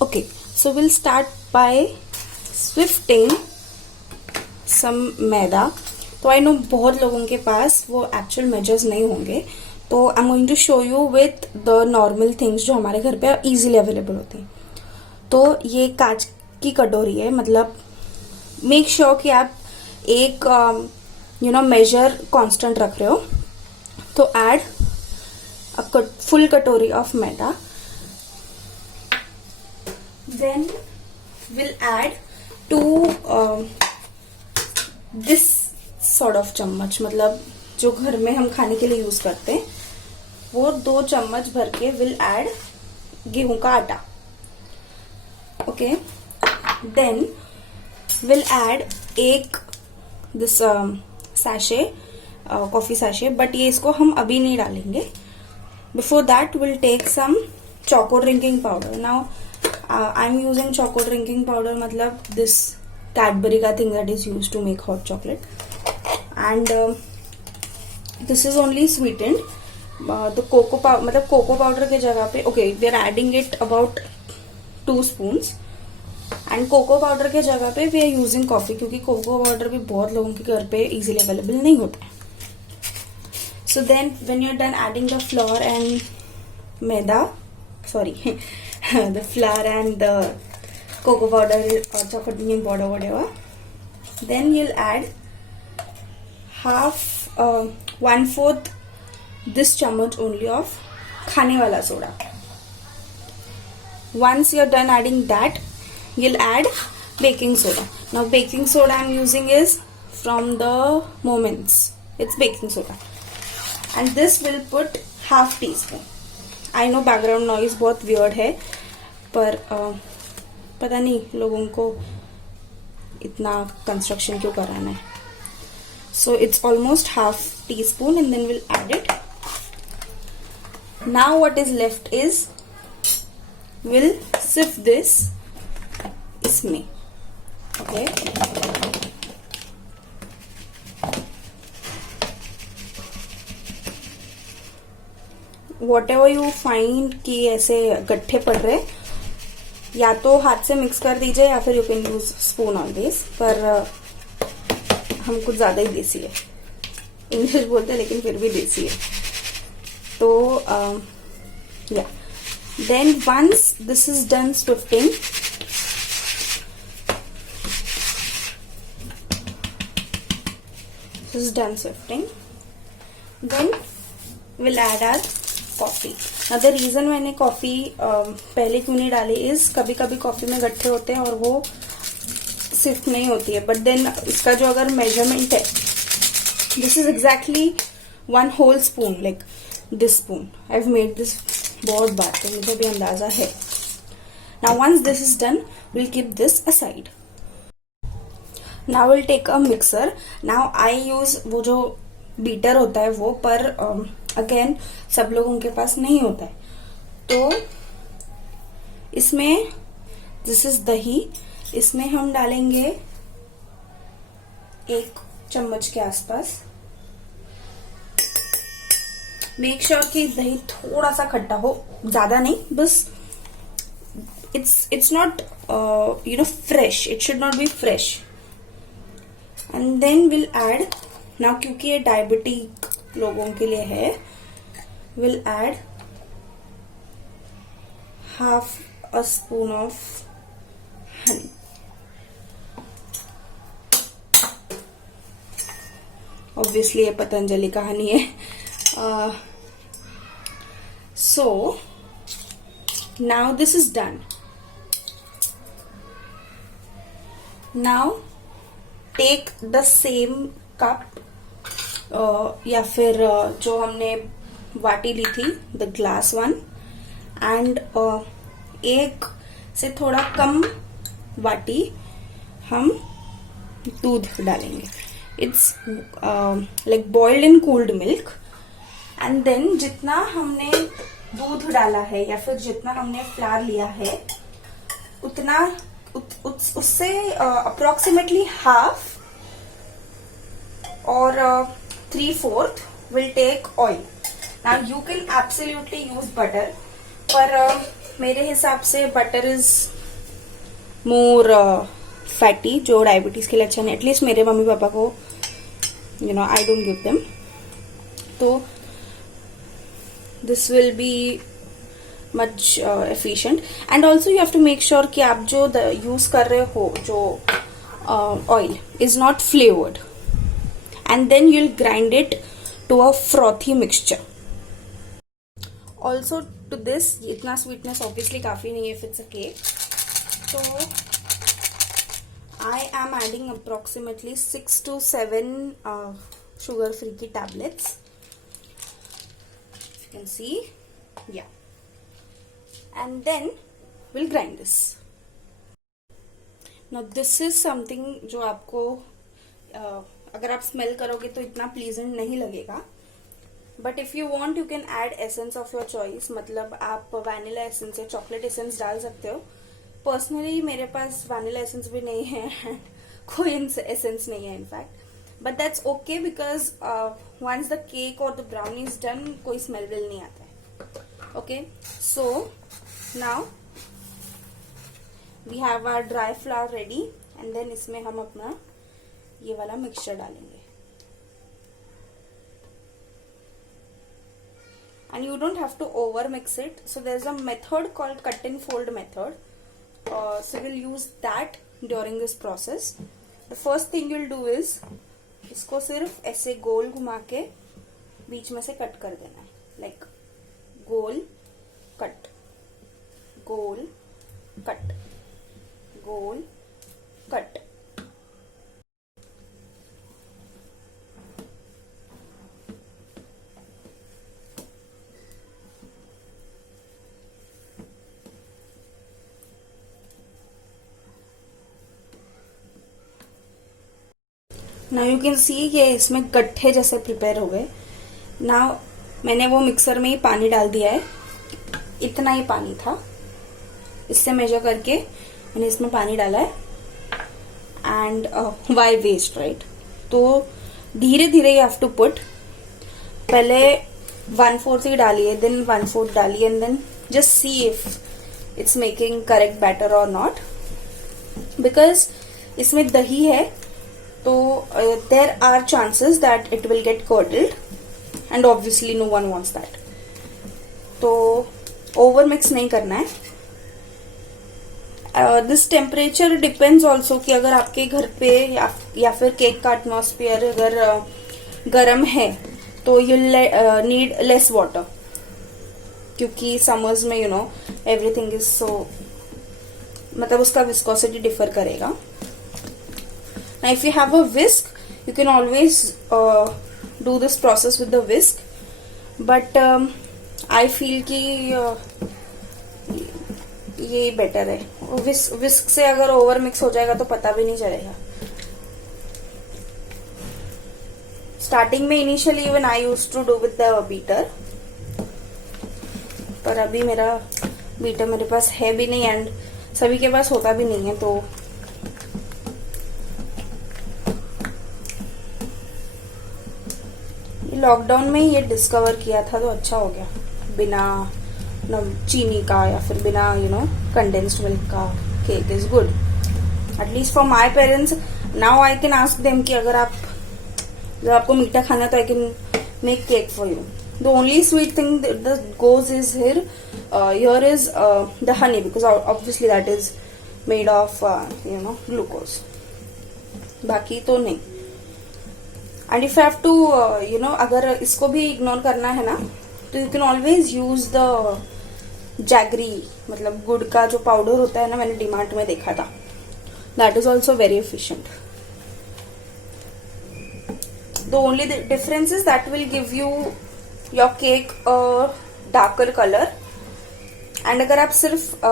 Okay, so we'll start by swifting some मैदा. तो आई know बहुत लोगों के पास वो एक्चुअल मेजर्स नहीं होंगे, तो I am going to show you with the normal things जो हमारे घर पे इजीली अवेलेबल होती हैं. तो ये कांच की कटोरी है, मतलब मेक श्योर कि आप एक मेजर कांस्टेंट रख रहे हो. तो ऐड अ फुल कटोरी of maida. Then we'll add two this sort of चम्मच, मतलब जो घर में हम खाने के लिए यूज करते हैं वो 2 चम्मच भर के विल ऐड गेहूं का आटा. ओके, देन विल ऐड एक this sachet coffee sachet, but ये इसको हम अभी नहीं डालेंगे. Before that will take some choco drinking powder. Now I am using choco drinking powder, मतलब दिस कैडबरी का thing that is use to make hot chocolate, and this is only sweetened. तो cocoa powder के जगह पे okay we are adding it about 2 spoons, and cocoa powder के जगह पे we are using coffee, क्योंकि cocoa powder भी बहुत लोगों के घर पे इजीली अवेलेबल नहीं होता है. So then when you are done adding the flour and maida, sorry, the flour and the cocoa powder or chocolate onion powder, whatever, then you'll add half 1/4 this chammach only of khane wala soda. Once you're done adding that, you'll add baking soda. Now baking soda I'm using is from the Moments. It's baking soda, and this will put half teaspoon. I know background noise बहुत weird है, पर पता नहीं लोगों को इतना construction क्यों कराना है. So it's almost half teaspoon, and then will add it. Now what is left is will sift this इसमें. Okay, whatever you find कि ऐसे गट्ठे पड़ रहे, या तो हाथ से मिक्स कर दीजिए या फिर you can use spoon on this. पर हम कुछ ज्यादा ही देसी है, इंग्लिश बोलते हैं लेकिन फिर भी देसी है. तो या then once this is done sifting, then we'll add our coffee. The reason मैंने कॉफी पहले क्यों नहीं डाली इज कभी कभी कॉफी में गट्ठे होते हैं और वो सिर्फ नहीं होती है, बट देन इसका जो अगर मेजरमेंट है, this is exactly 1 whole spoon, like this spoon. I have made this बहुत बार, तो मुझे भी अंदाजा है. Now once this is done will keep this aside. Now will take a mixer. Now I use वो जो बीटर होता है वो, पर अगेन सब लोगों के पास नहीं होता है. तो इसमें दिस इज दही, इसमें हम डालेंगे 1 चम्मच के आसपास. मेक श्योर कि दही थोड़ा सा खट्टा हो, ज्यादा नहीं, बस it's not fresh, it should not be fresh. And then will add, now क्योंकि ये डायबिटिक लोगों के लिए है, will add half a spoon of honey. Obviously ये पतंजलि का हनी है. So now this is done. Now take the same cup या फिर जो हमने वाटी ली थी, द ग्लास वन, एंड 1 से थोड़ा कम वाटी हम दूध डालेंगे. It's like boiled in cooled milk. And then जितना हमने दूध डाला है या फिर जितना हमने फ्लावर लिया है, उतना उससे approximately half or 3/4 will take oil. Now you can absolutely use butter, पर मेरे हिसाब से बटर इज मोर फैटी, जो डायबिटीज के लिए अच्छा नहीं, एटलीस्ट मेरे मम्मी पापा को, you know, I don't give them. तो this will be much efficient. And also you have to make sure कि आप जो यूज कर रहे हो, जो oil is not flavoured, and then you will grind it to a frothy mixture. Also to this, इतना sweetness obviously काफी नहीं है इफ इट्स अ केक. तो I am adding approximately 6 to 7 sugar free की tablets. If you can see, yeah. And then we'll grind this. Now this is something जो आपको अगर आप स्मेल करोगे तो इतना प्लीजेंट नहीं लगेगा. But if you want you can add essence of your choice. मतलब आप वैनिला एसेंस या चॉकलेट एसेंस डाल सकते हो. पर्सनली मेरे पास वैनिला एसेंस भी नहीं है, कोई एसेंस नहीं है in fact. But that's okay because once the cake और द ब्राउनी इज डन, कोई स्मेल विल नहीं आता है. Okay, so now we have our dry flour ready. And then इसमें हम अपना ये वाला मिक्सचर डालेंगे. And you don't have to over mix it. So there's a method called cut and fold method. So we'll use that during this process. The first thing you'll do is इसको सिर्फ ऐसे गोल घुमा के बीच में से cut कर देना है. Like goal cut, goal cut, goal cut. Now you can see ये इसमें गट्ठे जैसे प्रिपेयर हो गए. नाउ मैंने वो मिक्सर में ही पानी डाल दिया है. इतना ही पानी था, इससे मेजर करके मैंने इसमें पानी डाला है. And why waste, right? तो धीरे धीरे यू हैव टू पुट. पहले 1/4 ही डालिए, देन 1/4 डालिए, and then just see if it's making correct batter और नॉट. बिकॉज इसमें दही है, तो there are chances that it will get curdled, and obviously no one wants that. तो over mix नहीं करना है. This temperature depends also कि अगर आपके घर पे या फिर केक का एटमॉस्फेयर अगर गर्म है तो you'll need less water, क्योंकि समर्स में you know everything is so, मतलब उसका विस्कोसिटी डिफर करेगा. Now if you have a whisk, you can always do this process with the whisk, but I feel कि ये बेटर है. whisk से अगर ओवर मिक्स हो जाएगा तो पता भी नहीं चलेगा. स्टार्टिंग में initially even I used to do with the beater, पर अभी मेरा बीटर मेरे पास है भी नहीं एंड सभी के पास होता भी नहीं है. तो लॉकडाउन में ये डिस्कवर किया था तो अच्छा हो गया, बिना चीनी का या फिर बिना कंडेंस्ड मिल्क का cake is good. At least for my parents now I can ask them कि अगर आपको मीठा खाना है तो I can make cake for you. The only sweet thing that goes is here is the honey, because obviously that is made of glucose. बाकी तो नहीं. And if you have to अगर इसको भी इग्नोर करना है ना, तो you can always use the jaggery, मतलब गुड़ का जो पाउडर होता है ना, मैंने डीमार्ट में देखा था. That is also very efficient. The only difference is that will give you your cake a darker colour. And अगर आप सिर्फ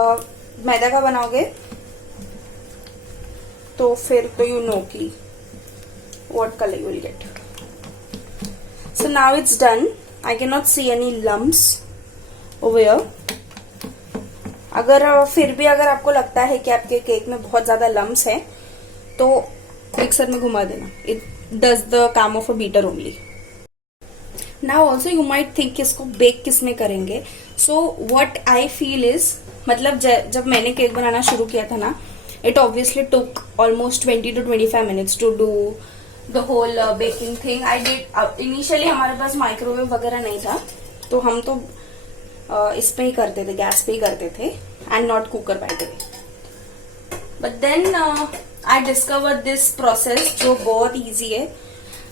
मैदा का बनाओगे तो फिर तो यू नो कि what color you will get. So now it's done. I cannot see any lumps over here. अगर फिर भी अगर आपको लगता है कि आपके केक में बहुत ज्यादा लम्स है तो मिक्सर में घुमा देना. It does the काम of a beater only. Now also you might think इसको बेक किस में करेंगे. So what I feel is, मतलब जब मैंने केक बनाना शुरू किया था ना, it obviously took almost 20 to 25 minutes to do the whole baking thing. I did initially हमारे पास माइक्रोवेव वगैरह नहीं था, तो हम तो इस पे ही करते थे, गैस पे ही करते थे, and not cooker by the way. But then I discover this process जो बहुत ईजी है.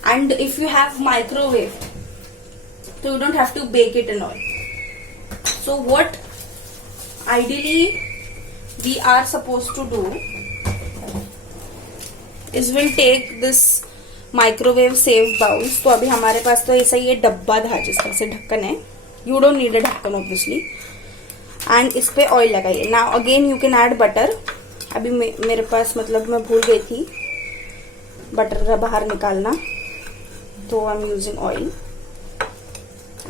And if you have microwave तो you don't have to bake it in oil. So what ideally we are supposed to do is we'll take this microwave safe bowls. तो अभी हमारे पास तो ऐसा ये डब्बा था जिसका से ढक्कन है. यू डोंट नीड अ ढक्कन ऑब्वियसली. एंड इस पे ऑयल लगाइए. Now again you can add butter. अभी मेरे पास, मतलब मैं भूल गई थी बटर बाहर निकालना, तो I am using oil.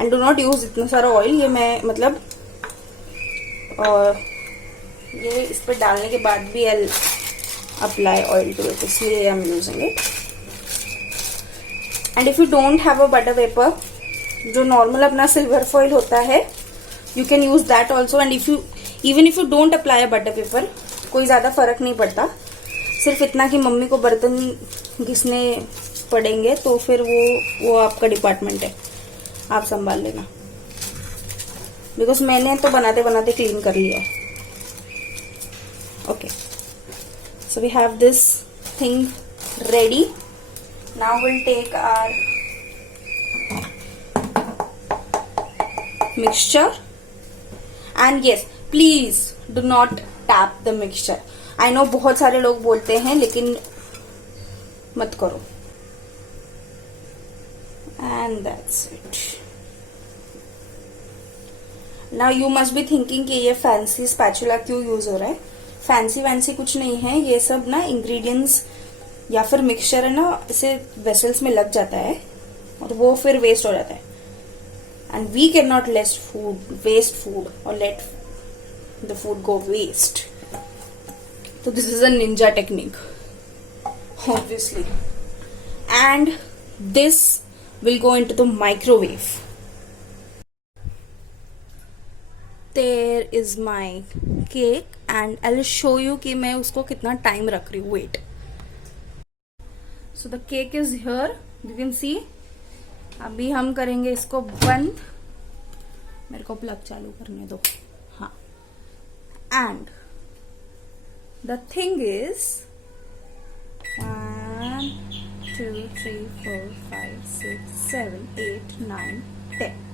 And do not use इतना सारा ऑयल. ये मैं मतलब और ये इस पे डालने के बाद भी I apply oil to it, इसलिए I am using it. And if you don't have a butter paper, जो नॉर्मल अपना सिल्वर फॉइल होता है, you can use that also. And if you don't apply a butter paper, कोई ज्यादा फर्क नहीं पड़ता. सिर्फ इतना कि मम्मी को बर्तन घिसने पड़ेंगे, तो फिर वो आपका डिपार्टमेंट है, आप संभाल लेना. बिकॉज मैंने तो बनाते बनाते क्लीन कर लिया है. Okay, so we have this thing ready. Now will take our mixture. And yes, please do not tap the mixture. I know बहुत सारे लोग बोलते हैं, लेकिन मत करो. And that's it. Now you must be thinking कि ये फैंसी स्पैचुला क्यों यूज हो रहा है. फैंसी वैंसी कुछ नहीं है. ये सब ना इंग्रेडिएंट्स या फिर मिक्सचर है ना, इसे वेसल्स में लग जाता है और वो फिर वेस्ट हो जाता है. And we can not waste food और let the food go waste. तो this is a ninja technique obviously. And this will go into the microwave. There is my cake and I'll show you कि मैं उसको कितना time रख रही हूँ. Wait. So the cake is here. You can see. अभी हम करेंगे इसको बंद. मेरे को प्लग चालू करने दो. हाँ. And the thing is 1 2 3 4 5 6 7 8 9 10.